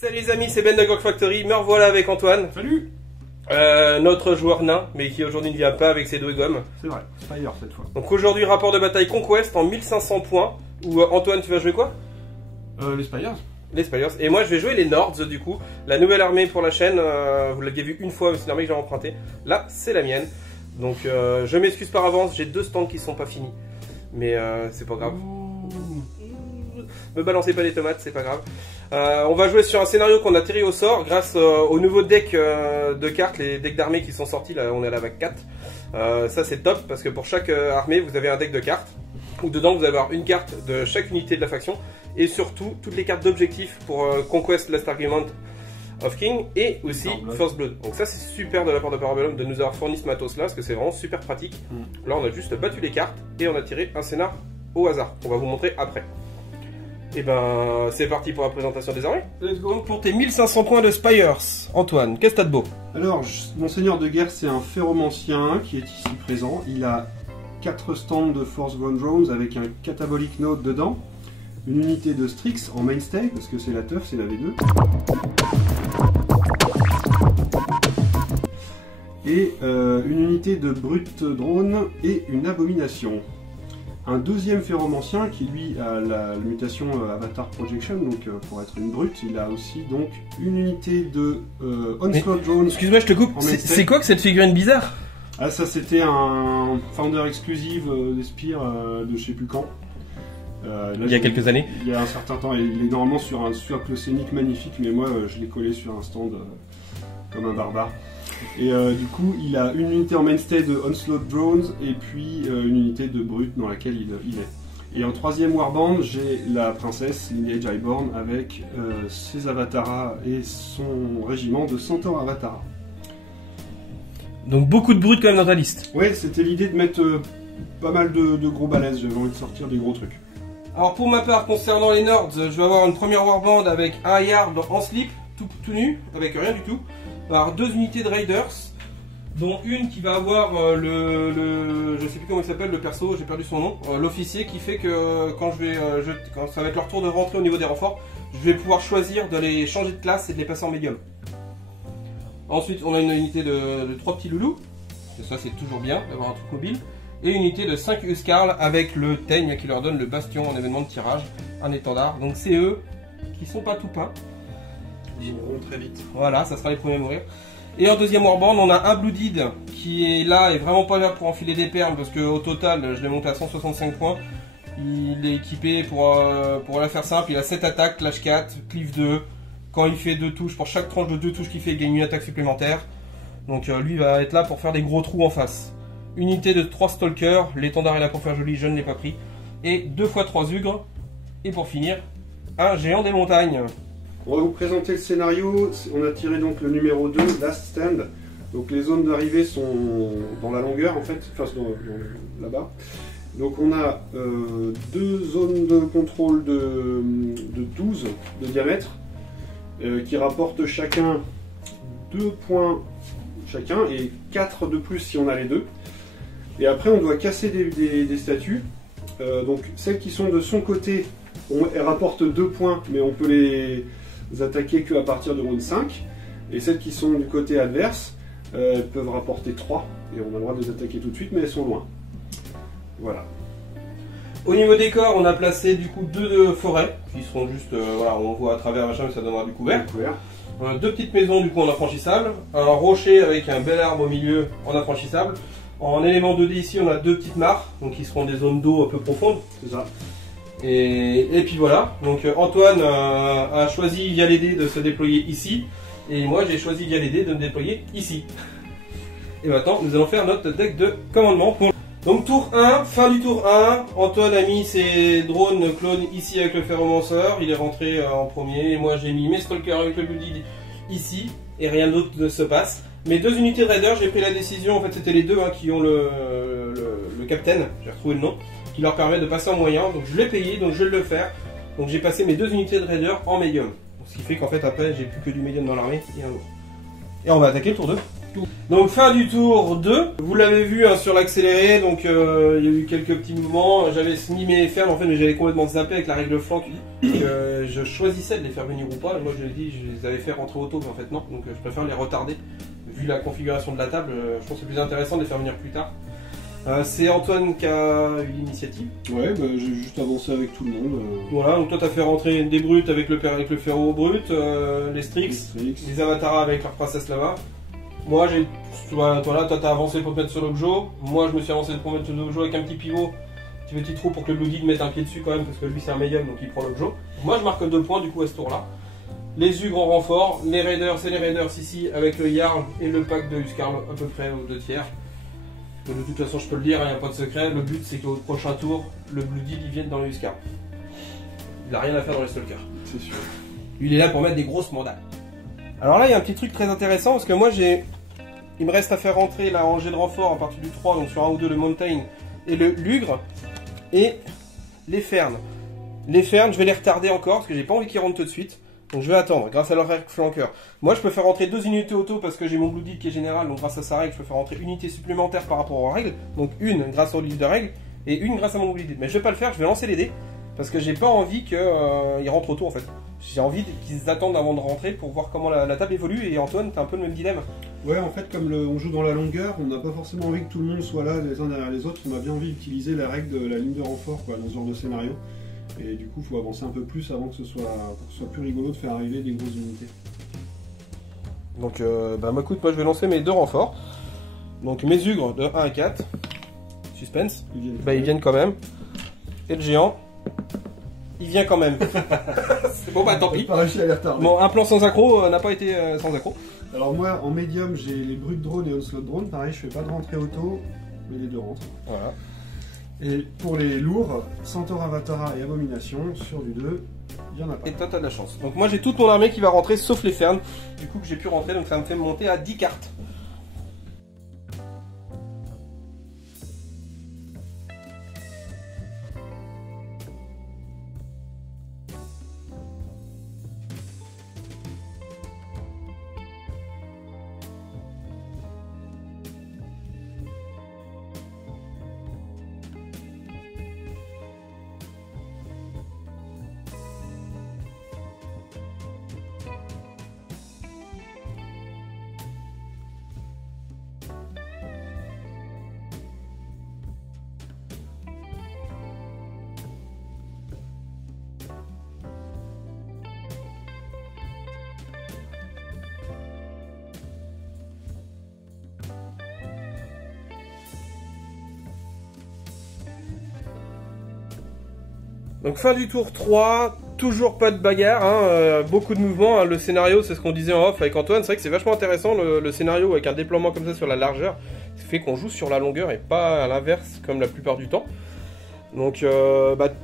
Salut les amis, c'est Ben de Grog Factory, me revoilà avec Antoine. Salut. Notre joueur nain, mais qui aujourd'hui ne vient pas avec ses doigts gommes. C'est vrai, Spire cette fois. Donc aujourd'hui, rapport de bataille Conquest en 1500 points, où Antoine, tu vas jouer quoi? Les Spires. Les Spires. Et moi je vais jouer les Nords du coup, la nouvelle armée pour la chaîne, vous l'aviez vu une fois, mais c'est une armée que j'ai empruntée. Là, c'est la mienne. Donc je m'excuse par avance, j'ai 2 stands qui sont pas finis. Mais c'est pas grave. Me balancez pas les tomates, c'est pas grave. On va jouer sur un scénario qu'on a tiré au sort grâce au nouveau deck de cartes, les decks d'armée qui sont sortis, là on est à la vague 4. Ça c'est top parce que pour chaque armée vous avez un deck de cartes où dedans vous allez avoir une carte de chaque unité de la faction et surtout toutes les cartes d'objectifs pour Conquest, Last Argument of King et aussi First Blood. Donc ça c'est super de la part de Parabellum de nous avoir fourni ce matos là parce que c'est vraiment super pratique. Là on a juste battu les cartes et on a tiré un scénar au hasard qu'on va vous montrer après. Et ben c'est parti pour la présentation des armées. Let's go. Donc pour tes 1500 points de Spires, Antoine, qu'est-ce que t'as de beau? Alors, mon seigneur de guerre, c'est un ferromancien qui est ici présent. Il a 4 stands de Force Ground Drones avec un Catabolic Node dedans. Une unité de Strix en mainstay, parce que c'est la teuf, c'est la V2. Et une unité de Brute Drone et une Abomination. Un deuxième ferromancien qui lui a la mutation Avatar Projection, donc pour être une brute, il a aussi donc une unité de Onslaught Drone. Excuse-moi, je te coupe, c'est quoi que cette figurine bizarre? Ah ça c'était un Founder exclusive des Spires de je sais plus quand. Là, il y a quelques années. Il y a un certain temps, il est normalement sur un socle scénique magnifique, mais moi je l'ai collé sur un stand comme un barbare. Et du coup, il a une unité en mainstay de Onslaught Drones et puis une unité de Brute dans laquelle il est. Et en troisième warband, j'ai la princesse Lineage Highborn avec ses Avatars et son régiment de Centaure Avatars. Donc beaucoup de brutes quand même dans ta liste. Ouais, c'était l'idée de mettre pas mal de gros balaises, j'avais envie de sortir des gros trucs. Alors pour ma part, concernant les Nords, je vais avoir une première warband avec un yard en slip, tout nu, avec rien du tout. Par 2 unités de Raiders, dont une qui va avoir je sais plus comment il s'appelle le perso, j'ai perdu son nom, l'officier qui fait que quand quand ça va être leur tour de rentrer au niveau des renforts, je vais pouvoir choisir de les changer de classe et de les passer en médium. Ensuite on a une unité de 3 petits loulous, et ça c'est toujours bien d'avoir un truc mobile, et une unité de 5 Huskarl avec le teigne qui leur donne le bastion en événement de tirage, un étendard, donc c'est eux qui sont pas tout peints. Ils mourront très vite. Voilà, ça sera les premiers à mourir. Et en deuxième warband, on a un Blooded qui est là et vraiment pas là pour enfiler des perles parce qu'au total, je l'ai monté à 165 points. Il est équipé pour la faire simple, il a 7 attaques, clash 4, cleave 2. Quand il fait 2 touches, pour chaque tranche de 2 touches qu'il fait, il gagne une attaque supplémentaire. Donc lui va être là pour faire des gros trous en face. Unité de 3 stalkers, l'étendard est là pour faire joli, je ne l'ai pas pris. Et 2 x 3 ugres. Et pour finir, un géant des montagnes. On va vous présenter le scénario. On a tiré donc le numéro 2, Last Stand. Donc les zones d'arrivée sont dans la longueur en fait, enfin là-bas. Donc on a 2 zones de contrôle de 12 de diamètre qui rapportent chacun 2 points chacun et 4 de plus si on a les deux. Et après on doit casser des statues. Donc celles qui sont de son côté, elles rapportent 2 points mais on peut les attaquer qu'à partir de round 5, et celles qui sont du côté adverse peuvent rapporter 3, et on a le droit de les attaquer tout de suite, mais elles sont loin. Voilà. Au niveau des corps, on a placé du coup 2 forêts, qui seront juste, voilà, on voit à travers machin, mais ça donnera du couvert. 2 petites maisons du coup en affranchissable, un rocher avec un bel arbre au milieu en affranchissable. En élément 2D ici, on a 2 petites mares, donc qui seront des zones d'eau un peu profondes. C'est ça. Et puis voilà, donc Antoine a choisi via les dés de se déployer ici, et moi j'ai choisi via les dés de me déployer ici. Et maintenant nous allons faire notre deck de commandement. Donc tour 1, fin du tour 1, Antoine a mis ses drones clones ici avec le ferromanceur, il est rentré en premier, et moi j'ai mis mes stalkers avec le Blooded ici, et rien d'autre ne se passe. Mes 2 unités de raiders, j'ai pris la décision, en fait c'était les 2 qui ont le captain, j'ai retrouvé le nom, qui leur permet de passer en moyen, donc je l'ai payé, donc je vais le faire. Donc j'ai passé mes 2 unités de raider en médium. Ce qui fait qu'en fait après j'ai plus que du médium dans l'armée et un autre. Et on va attaquer le tour 2. tour. Donc fin du tour 2, vous l'avez vu hein, sur l'accéléré, donc il y a eu quelques petits mouvements, j'avais mis mes fermes en fait, mais j'avais complètement zappé avec la règle flanc, je choisissais de les faire venir ou pas, moi je l'ai dit, je les avais fait rentrer auto, mais en fait non, donc je préfère les retarder, vu la configuration de la table, je pense que c'est plus intéressant de les faire venir plus tard. C'est Antoine qui a eu l'initiative. Ouais, bah, j'ai juste avancé avec tout le monde. Voilà, donc toi t'as fait rentrer des brutes avec le ferro brut, les Strix, les Avataras avec leur princesse là-bas. Moi j'ai. Toi t'as avancé pour te mettre sur l'objo. Moi je me suis avancé pour mettre sur l'objo avec un petit pivot, petit trou pour que le Bloody mette un pied dessus quand même, parce que lui c'est un médium donc il prend l'objo. Moi je marque 2 points du coup à ce tour là. Les Ugres en renfort, les Raiders, c'est les Raiders ici avec le Jarl et le pack de Huskarl à peu près aux 2 tiers. De toute façon, je peux le dire, il n'y a pas de secret. Le but, c'est qu'au prochain tour, le Bloody il vienne dans les Huskarl. Il n'a rien à faire dans les Stalkers. C'est sûr. Lui, il est là pour mettre des grosses mandales. Alors là, il y a un petit truc très intéressant parce que moi, il me reste à faire rentrer la rangée de renfort à partir du 3, donc sur 1 ou 2, le Mountain et le Lugre et les Fernes. Les Fernes, je vais les retarder encore parce que j'ai pas envie qu'ils rentrent tout de suite. Donc je vais attendre, grâce à leur règle flanqueur. Moi je peux faire rentrer 2 unités auto parce que j'ai mon Bloody qui est général, donc grâce à sa règle, je peux faire rentrer une unité supplémentaire par rapport aux règles. Donc une grâce au livre de règles et une grâce à mon Bloody. Mais je vais pas le faire, je vais lancer les dés parce que j'ai pas envie qu'ils rentrent auto en fait. J'ai envie qu'ils attendent avant de rentrer pour voir comment la table évolue. Et Antoine, t'as un peu le même dilemme. Ouais, en fait, comme on joue dans la longueur, on n'a pas forcément envie que tout le monde soit là les uns derrière les autres. On a bien envie d'utiliser la règle de la ligne de renfort quoi, dans ce genre de scénario. Et du coup, il faut avancer un peu plus avant que ce soit plus rigolo de faire arriver des grosses unités. Donc, écoute, moi je vais lancer mes 2 renforts. Donc mes Ugres de 1 à 4. Suspense. Ils viennent quand même. Et le géant, il vient quand même. C'est bon, bah tant pis. Pas réussi à les retarder. Bon, un plan sans accro n'a pas été sans accro. Alors moi, en médium, j'ai les brutes drones et onslaught drone. Pareil, je fais pas de rentrée auto, mais les 2 rentrent. Voilà. Et pour les lourds, Centaure, Avatara et Abomination, sur du 2, il y en a pas. Et toi, t'as de la chance. Donc moi, j'ai toute mon armée qui va rentrer, sauf les fernes. Du coup, que j'ai pu rentrer, donc ça me fait monter à 10 cartes. Donc fin du tour 3, toujours pas de bagarre, hein, beaucoup de mouvements, hein, le scénario c'est ce qu'on disait en off avec Antoine, c'est vrai que c'est vachement intéressant le scénario avec un déploiement comme ça sur la largeur, ça fait qu'on joue sur la longueur et pas à l'inverse comme la plupart du temps. Donc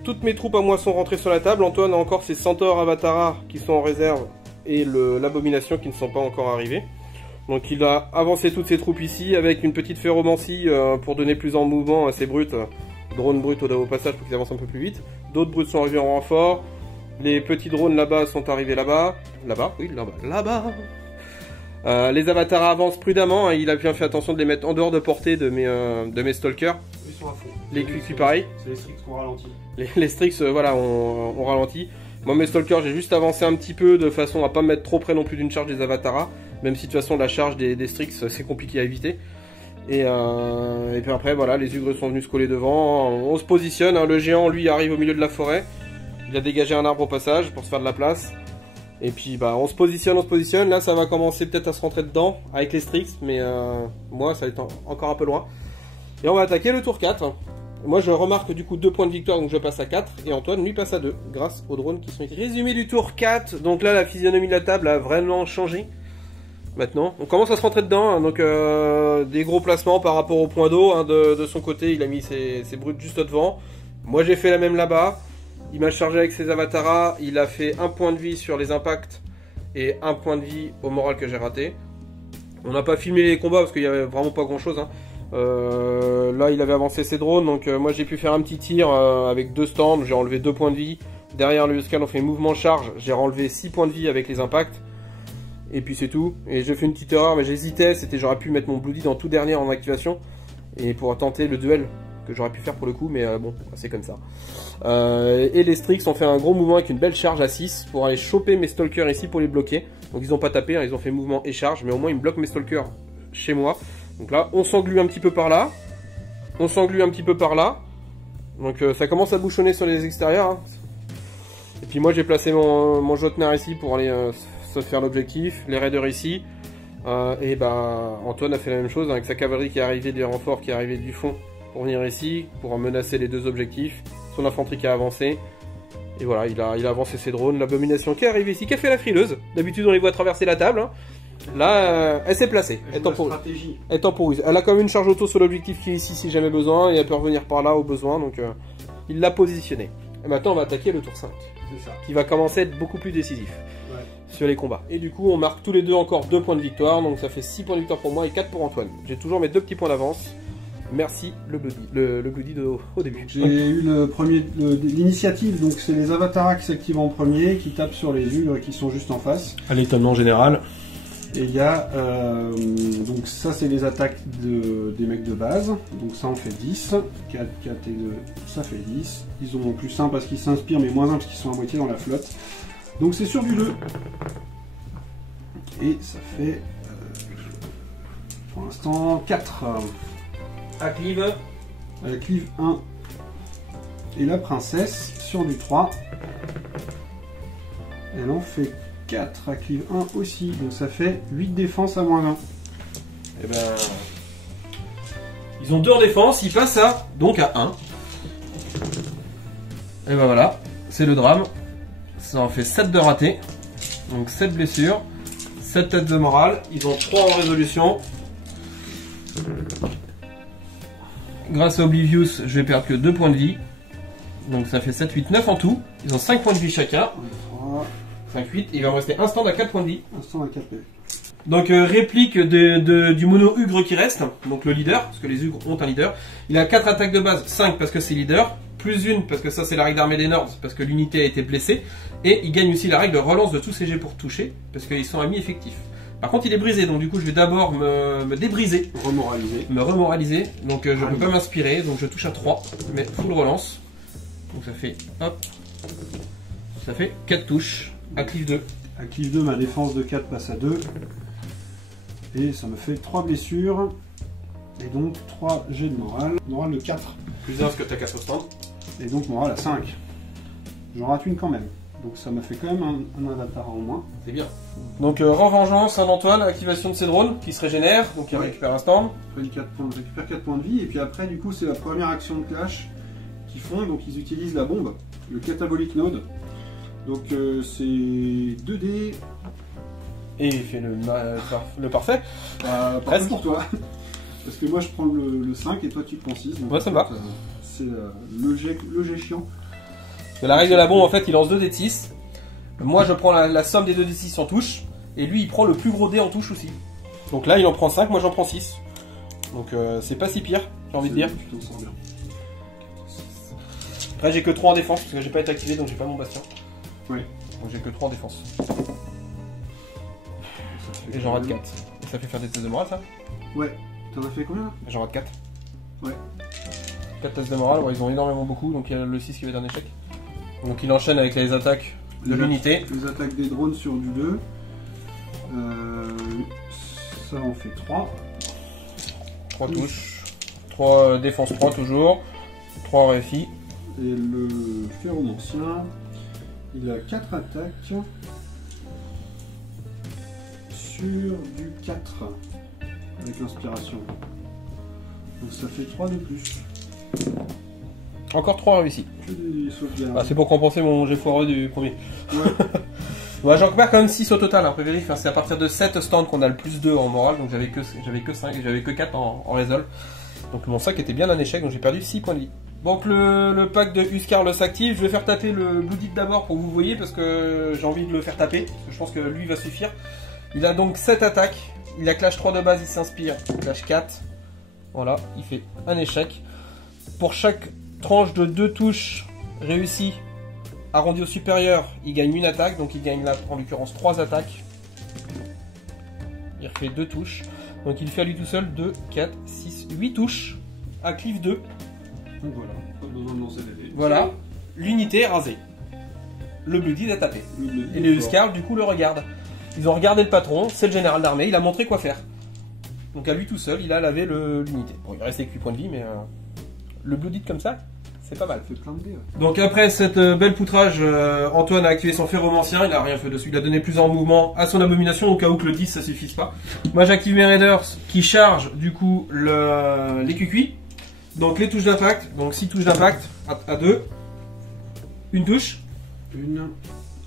toutes mes troupes à moi sont rentrées sur la table, Antoine a encore ses Centaures Avatara qui sont en réserve et l'Abomination qui ne sont pas encore arrivés. Donc il a avancé toutes ses troupes ici avec une petite ferromancie pour donner plus en mouvement à ses brutes. Drones brutes au passage pour qu'ils avancent un peu plus vite. D'autres brutes sont arrivés en renfort. Les petits drones là-bas sont arrivés là-bas. Là-bas, oui, là-bas. Les avatars avancent prudemment. Hein. Il a bien fait attention de les mettre en dehors de portée de mes stalkers. Ils sont à fond. Les cuits pareil. C'est les Strix qu'on ralentit. Les Strix, voilà, on ralentit. Moi, mes stalkers, j'ai juste avancé un petit peu de façon à pas me mettre trop près non plus d'une charge des avataras. Même si de toute façon, la charge des Strix, c'est compliqué à éviter. Et puis après, voilà, les Ugres sont venus se coller devant. On se positionne. Hein, le géant, lui, arrive au milieu de la forêt. Il a dégagé un arbre au passage pour se faire de la place. Et puis, on se positionne. Là, ça va commencer peut-être à se rentrer dedans avec les Strix. Mais moi, ça va être encore un peu loin. Et on va attaquer le tour 4. Moi, je remarque du coup 2 points de victoire, donc je passe à 4. Et Antoine, lui, passe à 2, grâce aux drones qui sont résumés du tour 4. Donc là, la physionomie de la table a vraiment changé. Maintenant, on commence à se rentrer dedans, hein, donc des gros placements par rapport au point d'eau, hein, de son côté, il a mis ses brutes juste devant. Moi j'ai fait la même là-bas, il m'a chargé avec ses avataras, il a fait 1 point de vie sur les impacts et 1 point de vie au moral que j'ai raté. On n'a pas filmé les combats parce qu'il n'y avait vraiment pas grand chose. Hein. Là il avait avancé ses drones, donc moi j'ai pu faire un petit tir avec 2 stands, j'ai enlevé 2 points de vie. Derrière le Huskarl on fait mouvement charge, j'ai enlevé 6 points de vie avec les impacts. Et puis c'est tout. Et j'ai fait une petite erreur, mais j'hésitais. C'était j'aurais pu mettre mon Bloody dans tout dernier en activation. Et pour tenter le duel que j'aurais pu faire pour le coup. Mais bon, c'est comme ça. Et les Strix ont fait un gros mouvement avec une belle charge à 6 pour aller choper mes Stalkers ici pour les bloquer. Donc ils n'ont pas tapé, hein, ils ont fait mouvement et charge. Mais au moins ils me bloquent mes Stalkers chez moi. Donc là, on s'englue un petit peu par là. On s'englue un petit peu par là. Donc ça commence à bouchonner sur les extérieurs. Hein. Et puis moi j'ai placé mon Jotner ici pour aller se faire l'objectif. Les raiders ici. Et bah Antoine a fait la même chose avec sa cavalerie qui est arrivée, des renforts qui est arrivé du fond pour venir ici, pour menacer les deux objectifs. Son infanterie qui a avancé. Et voilà, il a avancé ses drones. L'abomination qui est arrivée ici, qui a fait la frileuse. D'habitude on les voit traverser la table. Hein. Là, elle s'est placée. Elle temporise. Elle a quand même une charge auto sur l'objectif qui est ici si jamais besoin. Et elle peut revenir par là au besoin. Donc il l'a positionné. Et maintenant on va attaquer le tour 5. C'est ça. Qui va commencer à être beaucoup plus décisif. Ouais. Sur les combats. Et du coup on marque tous les deux encore 2 points de victoire. Donc ça fait 6 points de victoire pour moi et 4 pour Antoine. J'ai toujours mes 2 petits points d'avance. Merci le Bloody au début. J'ai eu l'initiative, donc c'est les Avatara qui s'activent en premier, qui tapent sur les Ugres qui sont juste en face. À l'étonnement général. Et il y a, donc ça c'est les attaques des mecs de base, donc ça en fait 10, 4 et 2, ça fait 10. Ils ont plus 1 parce qu'ils s'inspirent, mais moins 1 parce qu'ils sont à moitié dans la flotte. Donc c'est sur du 2. Et ça fait, pour l'instant, 4. À Cleave. Cleave 1. Et la princesse, sur du 3. Elle en fait 4 à Cleave 1 aussi. Donc ça fait 8 défense à moins 1. Et ben... Ils ont 2 en défense, ils passent à... donc à 1. Et ben voilà, c'est le drame. Ça en fait 7 de ratés. Donc 7 blessures. 7 têtes de morale. Ils ont 3 en résolution. Grâce à Oblivious, je vais perdre que 2 points de vie. Donc ça fait 7, 8, 9 en tout. Ils ont 5 points de vie chacun. 5, 8. Il va me rester un stand à 4 points de vie. Un stand à 4 PV. Donc réplique du mono Ugre qui reste. Donc le leader, parce que les Ugres ont un leader. Il a 4 attaques de base, 5 parce que c'est leader. Plus 1 parce que ça c'est la règle d'armée des Nords, parce que l'unité a été blessée. Et il gagne aussi la règle de relance de tous ses jets pour toucher, parce qu'ils sont amis effectifs. Par contre, il est brisé, donc du coup, je vais d'abord me débriser. Remoraliser. Me remoraliser. Donc, je ne peux pas m'inspirer, donc je touche à 3, mais full relance. Donc, ça fait, hop, ça fait 4 touches à Cleave 2. À Cleave 2, ma défense de 4 passe à 2. Et ça me fait 3 blessures. Et donc, 3 jets de morale. Morale de 4. Plus 1 parce que tu as 4 au stand. Et donc, morale à 5. J'en rate une quand même. Donc ça m'a fait quand même un avatar en moins. C'est bien. Donc Revengeance, Saint-Antoine, activation de ses drones qui se régénèrent, donc il récupère un stand. Je récupère 4 points de vie et puis après du coup c'est la première action de clash qu'ils font, donc ils utilisent la bombe, le Catabolic Node. Donc c'est 2D. Et il fait le parfait. Presque pour toi. Parce que moi je prends le 5 et toi tu prends 6. Donc ouais ça me va. C'est le jet chiant. La règle de la bombe, en fait, il lance 2 dés de 6. Moi, je prends la somme des 2 dés de 6 en touche. Et lui, il prend le plus gros dé en touche aussi. Donc là, il en prend 5, moi j'en prends 6. Donc c'est pas si pire, j'ai envie de dire. Tu t'en sens bien. Après, j'ai que 3 en défense, parce que j'ai pas été activé, donc j'ai pas mon bastion. Oui. Donc j'ai que 3 en défense. Et j'en rate 4. Et ça fait faire des tests de morale, ça? Ouais. T'en as fait combien là? J'en rate 4. Ouais. 4 tests de morale, ouais, ils ont énormément beaucoup, donc il y a le 6 qui va être un échec. Donc il enchaîne avec les attaques de l'unité. Les attaques des drones sur du 2. Ça en fait 3. 3 touches. 3 défense 3 toujours. 3 réussis. Et le ferromancien, il a 4 attaques sur du 4 avec l'inspiration. Donc ça fait 3 de plus. Encore 3 réussis. Que des sauvegardes. Ah, c'est pour compenser mon jet foireux du premier. Ouais. Ouais, j'en récupère quand même 6 au total, hein, vérifie. Enfin, c'est à partir de 7 stands qu'on a le plus 2 en morale, donc j'avais que 5, j'avais que 4 en résol. Donc mon sac était bien un échec, donc j'ai perdu 6 points de vie. Donc le pack de Huskar s'active, je vais faire taper le Bloody d'abord pour que vous voyez, parce que j'ai envie de le faire taper, parce que je pense que lui va suffire. Il a donc 7 attaques, il a clash 3 de base, il s'inspire, clash 4. Voilà, il fait un échec. Pour chaque tranche de 2 touches réussies, arrondi au supérieur, il gagne une attaque, donc il gagne là en l'occurrence 3 attaques. il refait 2 touches. Donc il fait à lui tout seul 2, 4, 6, 8 touches à cleave 2. Donc voilà, pas besoin de lancer les dés. Voilà, l'unité est rasée. Le Bloody a tapé. Et les Huskarls du coup le regardent. Ils ont regardé le patron, c'est le général d'armée, il a montré quoi faire. Donc à lui tout seul, il a lavé l'unité. Bon, il reste avec 8 points de vie, mais le Bloody comme ça, c'est pas mal. Ça fait plein de dés, ouais. Donc après cette belle poutrage, Antoine a activé son ferromancien, il a rien fait dessus, il a donné plusieurs mouvements à son abomination au cas où que le 10 ça suffise pas. Moi j'active mes Raiders qui chargent du coup les QQ. Donc les touches d'impact, donc 6 touches d'impact à 2. Une touche. Une.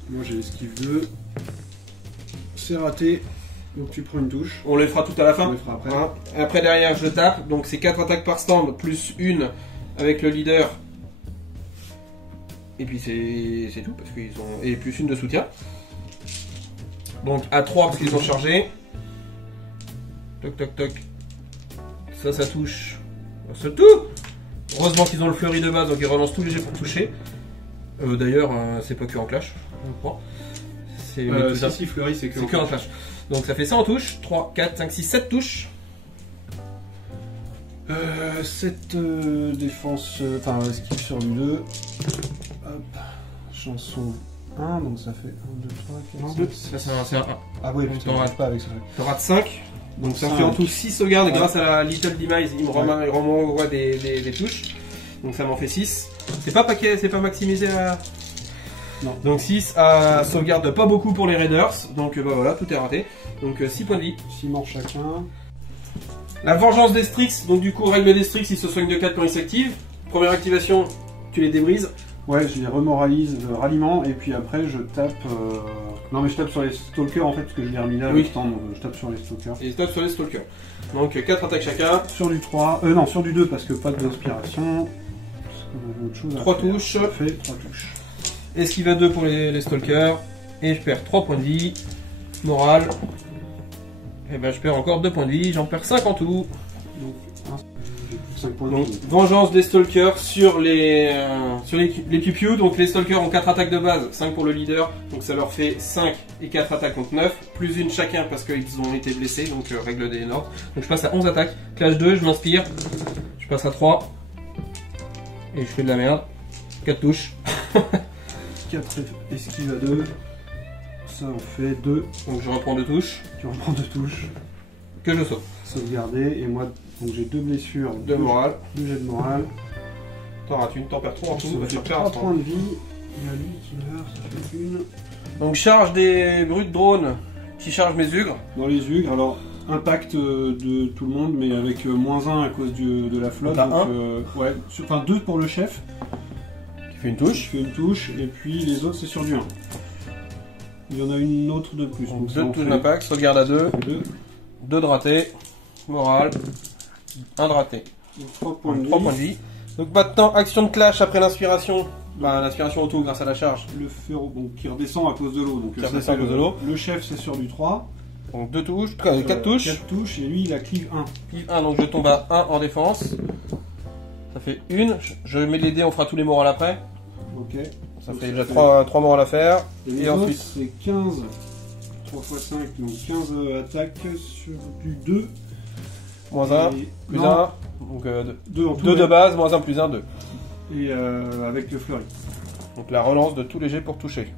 Moi j'ai esquive 2. C'est raté. Donc tu prends une touche. On les fera tout à la On fin. les fera après. Hein. Et après derrière je tape, donc c'est 4 attaques par stand, plus une avec le leader. Et puis c'est tout, parce qu'ils ont. Et plus une de soutien. Donc à 3 parce qu'ils ont chargé. Toc toc toc. Ça touche. C'est tout. Heureusement qu'ils ont le fleuri de base, donc ils relancent tous les jets pour toucher. D'ailleurs, c'est pas que en clash, je crois. C'est si fleuri, c'est que en clash. Donc ça fait ça en touche. 3, 4, 5, 6, 7 touches. 7 défense, enfin esquive sur lui 2. Hop, chanson 1, donc ça fait 1, 2, 3, 4, 5, 6. Ça c'est un 1. Ah ouais, putain, on rate pas avec ça. Tu rates 5. Donc ça 5. fait en tout 6 sauvegardes. Ouais. Grâce à la Little Demise, il me renvoie des touches. Donc ça m'en fait 6. C'est pas paquet, c'est pas maximisé à... Non. Donc 6 à sauvegarde, pas beaucoup pour les Raiders. Donc bah voilà, tout est raté. Donc 6 points de vie. 6 morts chacun. La vengeance des Strix, donc du coup, règle des Strix, ils se soignent de 4 quand ils s'activent. Première activation, tu les débrises. Ouais, je les remoralise, ralliement, et puis après je tape. Non, mais je tape sur les stalkers en fait, parce que je l'ai remis là, Oui. le stand, donc je tape sur les stalkers. Et ils tapent sur les Stalkers. Donc 4 attaques chacun. Sur du 3, non, sur du 2 parce que pas d'inspiration. Parce qu'on avait autre chose à 3 faire. touches. Ça fait 3 touches. Esquive à 2 pour les Stalkers. Et je perds 3 points de vie. Morale. Et ben je perds encore 2 points de vie, j'en perds 5 en tout. Donc, 5 points de Donc vie. vengeance des Stalkers sur les QQ. Donc les Stalkers ont 4 attaques de base, 5 pour le leader. Donc ça leur fait 5 et 4 attaques contre 9. Plus une chacun parce qu'ils ont été blessés, donc règle des Nords. Donc je passe à 11 attaques. Clash 2, je m'inspire. Je passe à 3. Et je fais de la merde. 4 touches. 4 esquive à 2. Ça en fait 2. Donc je reprends 2 touches. Tu reprends 2 touches. Que je saute. Sauvegarder. Et moi, donc j'ai 2 blessures. 2 morale. 2 jets de morale. T'en rates une, t'en perds 3 en tout. Ça Bah, fait tu repères 3 un points de vie. Il y a lui qui meurt, ça fait 1. Donc charge des brutes drones qui chargent mes ugres. Dans les ugres, alors impact de tout le monde, mais avec -1 à cause de la flotte. T'as Donc, 1 ouais, enfin 2 pour le chef. Qui fait une Je touche. fais une touche, et puis les autres c'est sur du 1. Il y en a une autre de plus. Donc ça 2 en touches fait d'impact, sauvegarde à 2. 2. 2 de raté. Morale. 1 de raté. Donc 3 points de vie. 3 points de vie. Donc maintenant, action de clash après l'inspiration. Bah, l'inspiration auto grâce à la charge. Le ferro donc, qui redescend à cause de l'eau. Donc Qui ça redescend fait à cause de l'eau. Le chef c'est sur du 3. Donc 2 touches, 4 touches. 4 touches, et lui il a cleave 1. Pile 1, donc je tombe à 1 en défense. Ça fait 1. Je mets les dés, on fera tous les morales après. Ok. Ça Donc fait déjà 3 morales à faire. Et les Et autres ensuite c'est 15. 3 x 5, donc 15 attaques sur du 2. moins 1, Et- plus non, 1. Donc 2 en tout. 2 de ouais. base, moins 1, plus 1, 2. Et avec le fleuri. Donc la relance de tous les jets pour toucher.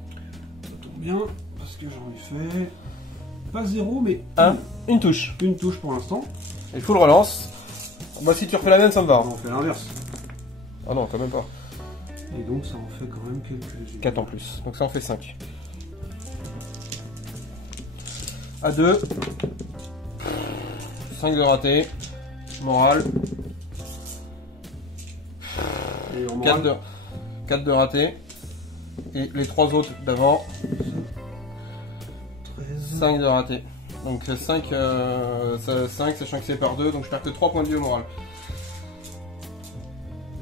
Ça tombe bien, parce que j'en ai fait. Pas 0, mais 1 touche. une touche pour l'instant. Et full relance. Bah si tu refais la même, ça me va. On fait l'inverse. Ah non, quand même pas. Et donc ça en fait quand même quelques. 4 en plus. Donc ça en fait 5. À 2. 5 de raté. Morale. Et en 4 de raté. Et les 3 autres d'avant. 13. 5 de raté. Donc 5, 5 sachant que c'est par 2. Donc je perds que 3 points de vie au moral.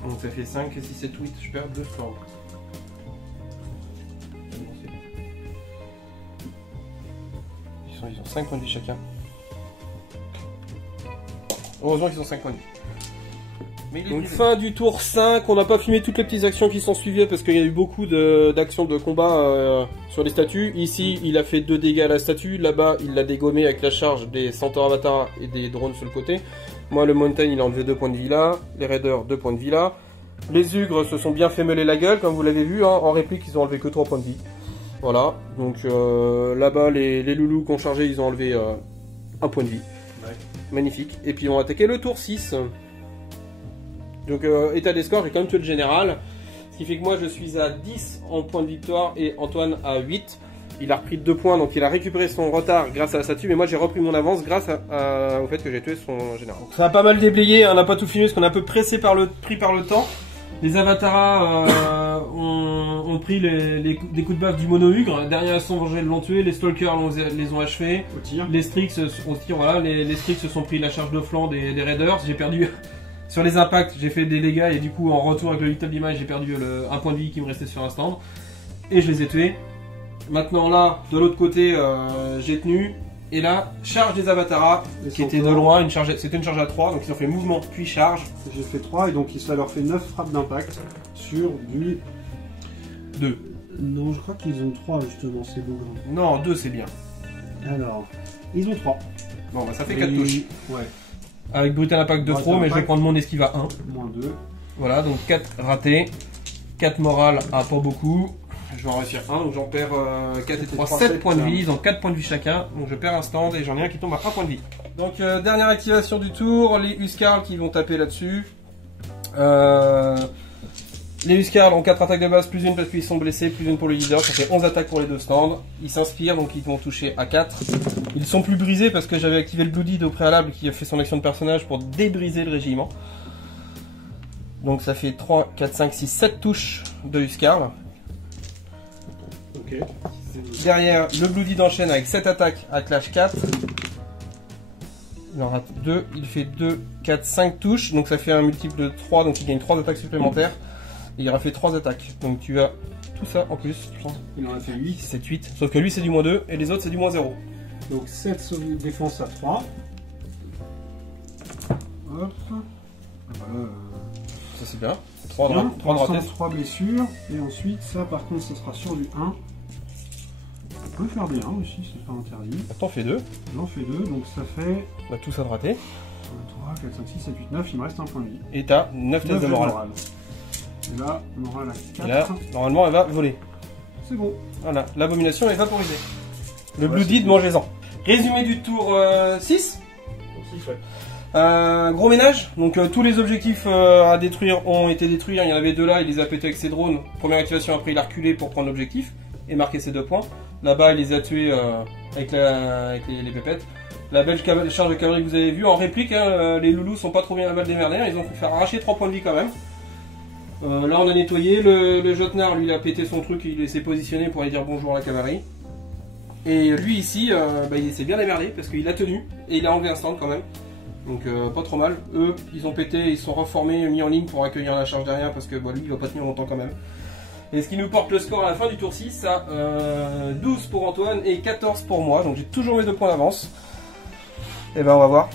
Donc ça fait 5, 6, 7, 8. Je perds 2 storms. Ils ont 5 points de vie chacun. Heureusement qu'ils ont 5 points de vie. Mais donc fin du tour 5, on n'a pas filmé toutes les petites actions qui sont suivies parce qu'il y a eu beaucoup d'actions de combat sur les statues. Ici, il a fait 2 dégâts à la statue. Là-bas, il l'a dégommé avec la charge des Centaures Avatar et des drones sur le côté. Moi, le Mountain, il a enlevé 2 points de vie là. Les Raiders, 2 points de vie là. Les Ugres se sont bien fait meuler la gueule, comme vous l'avez vu. Hein. En réplique, ils ont enlevé que 3 points de vie. Voilà. Donc là-bas, les loulous qui ont chargé, ils ont enlevé 1 point de vie. Ouais. Magnifique. Et puis, on va attaquer le tour 6. Donc état des scores, j'ai quand même tué le général. Ce qui fait que moi je suis à 10 en points de victoire et Antoine à 8. Il a repris 2 points, donc il a récupéré son retard grâce à la statue. Mais moi j'ai repris mon avance grâce au fait que j'ai tué son général. Donc, ça a pas mal déblayé, on n'a pas tout filmé parce qu'on est un peu pressé pris par le temps. Les Avataras ont pris des coups de baffe du mono-hugre. Dernier assaut vengé l'ont tué, les Stalkers les ont achevés. Au tir. Les Strix au tir, voilà, les Strix se sont pris la charge de flanc des Raiders. J'ai perdu... Sur les impacts, j'ai fait des dégâts et du coup, en retour avec le Little Damage, j'ai perdu 1 point de vie qui me restait sur un stand. Et je les ai tués. Maintenant là, de l'autre côté, j'ai tenu. Et là, charge des Avataras, qui était de loin, c'était une charge à 3, donc ils ont fait mouvement puis charge. J'ai fait 3 et donc ça leur fait 9 frappes d'impact sur du 2. Non, je crois qu'ils ont 3 justement, ces beaux grains. Non, 2 c'est bien. Alors, ils ont 3. Bon, bah ça fait 4 touches. Ouais. Avec Brutal Impact de trop, mais je vais prendre mon esquive à 1. Moins 2. Voilà, donc 4 ratés. 4 morales à pas beaucoup. Je vais en réussir 1, donc j'en perds 4 et 3, 7 points de vie. Ils ont 4 points de vie chacun. Donc je perds un stand et j'en ai un qui tombe à 1 point de vie. Donc dernière activation du tour, les Huskarls qui vont taper là-dessus. Les Huskarls ont 4 attaques de base, plus une parce qu'ils sont blessés, plus une pour le leader. Ça fait 11 attaques pour les 2 stands. Ils s'inspirent, donc ils vont toucher à 4. Ils sont plus brisés parce que j'avais activé le Bloodied au préalable qui a fait son action de personnage pour débriser le régiment. Donc ça fait 3, 4, 5, 6, 7 touches de Huskarl. Ok. Derrière, le Bloodied enchaîne avec 7 attaques à clash 4. Il en rate 2, il fait 2, 4, 5 touches. Donc ça fait un multiple de 3, donc il gagne 3 attaques supplémentaires. Et il aura fait 3 attaques. Donc tu as tout ça en plus. Il en a fait 8. 7, 8. Sauf que lui c'est du moins 2 et les autres c'est du moins 0. Donc 7 défense à 3. Hop. Voilà. Ça c'est bien. 3 de ratés. 3 blessures. Et ensuite, ça par contre, ça sera sur du 1. On peut faire des 1 aussi, c'est pas interdit. T'en fais 2. J'en fais 2, donc ça fait. Bah, tout ça de raté. 3, 4, 5, 6, 7, 8, 9. Il me reste un point de vie. Et t'as 9 tests de morale. Et là, morale à 4. Et là, normalement, elle va voler. C'est bon. Voilà, l'abomination est vaporisée. Le Bloodied, mangez-en. Résumé du tour 6. Gros ménage, donc tous les objectifs à détruire ont été détruits. Il y en avait 2 là, il les a pétés avec ses drones. Première activation, après il a reculé pour prendre l'objectif et marquer ses 2 points. Là-bas, il les a tués avec les pépettes. La belle charge de cavalerie que vous avez vue en réplique, hein, les loulous sont pas trop bien mal démerdés. Ils ont fait faire arracher 3 points de vie quand même. Là, on a nettoyé. Le Jotnar, lui, il a pété son truc, il s'est positionné pour aller dire bonjour à la cavalerie. Et lui ici, il s'est bien démerdé parce qu'il a tenu et il a enlevé un stand quand même. Donc pas trop mal. Eux, ils ont pété, ils sont reformés, mis en ligne pour accueillir la charge derrière parce que lui, il va pas tenir longtemps quand même. Et ce qui nous porte le score à la fin du tour 6 à 12 pour Antoine et 14 pour moi. Donc j'ai toujours mes 2 points d'avance. Et ben on va voir.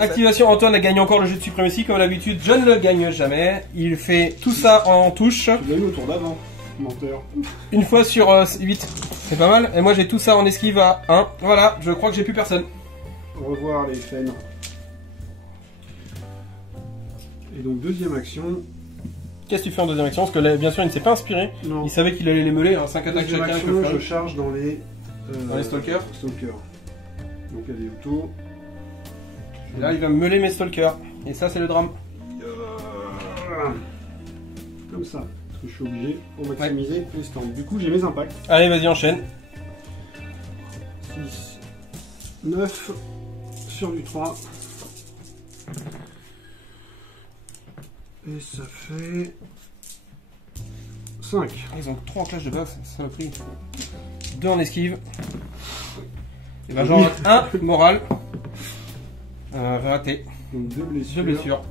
Activation, Antoine a gagné encore le jeu de suprématie comme d'habitude. Je ne le gagne jamais. Il fait tout ça en touche. Tu l'as eu au tour d'avant, menteur. Une fois sur 8. C'est pas mal. Et moi j'ai tout ça en esquive à 1. Voilà, je crois que j'ai plus personne. Au revoir les fennes. Et donc deuxième action. Qu'est-ce que tu fais en deuxième action? Parce que là, bien sûr, il ne s'est pas inspiré. Non. Il savait qu'il allait les meuler, hein, 5 attaques Deuxième chacun. action, je charge dans les stalkers. Donc il y a des autos. Et là, il va meuler mes stalkers. Et ça, c'est le drame. Comme ça. Parce que je suis obligé pour maximiser les stands. Du coup, j'ai mes impacts. Allez, vas-y, enchaîne. 6, 9 sur du 3. Et ça fait 5. Ils ont 3 en clash de base, ça l'a pris. 2 en esquive. Et ben j'en rate 1 moral. Raté. Donc 2 blessures. 2 blessures.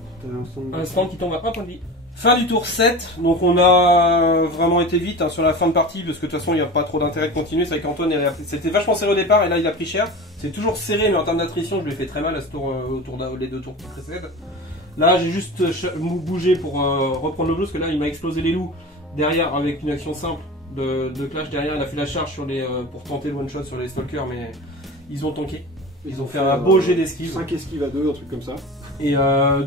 Un stand qui tombe à 1 point de vie. Fin du tour 7, donc on a vraiment été vite sur la fin de partie parce que de toute façon il n'y a pas trop d'intérêt de continuer. C'est vrai qu'Antoine c'était vachement serré au départ et là il a pris cher. C'est toujours serré mais en termes d'attrition je lui ai fait très mal à ce tour, les 2 tours qui précèdent. Là, j'ai juste bougé pour reprendre le bleu, parce que là, il m'a explosé les loups derrière avec une action simple de clash derrière. Il a fait la charge sur les, pour tenter le one-shot sur les stalkers, mais ils ont tanké. Ils ont fait un beau jet d'esquive. 5 esquives à 2, un truc comme ça. Et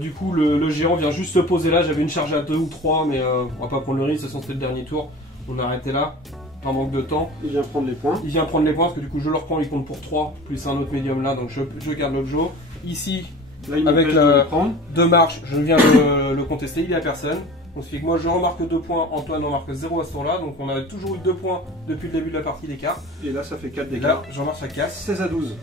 du coup, le géant vient juste se poser là. J'avais une charge à 2 ou 3, mais on va pas prendre le risque. De toute façon, c'était le dernier tour. On a arrêté là, par manque de temps. Il vient prendre les points. Il vient prendre les points, parce que du coup, je le reprends. Il compte pour 3, plus un autre médium là. Donc, je garde l'objet. Ici, Là, il avec le prendre. 2 marches, je viens le contester. Il est à personne. Donc, ce qui fait que moi, je remarque 2 points. Antoine remarque 0 à ce tour-là. Donc, on a toujours eu 2 points depuis le début de la partie d'écart. Et là, ça fait 4 dégâts. Là, j'en marche à 4. 16 à 12.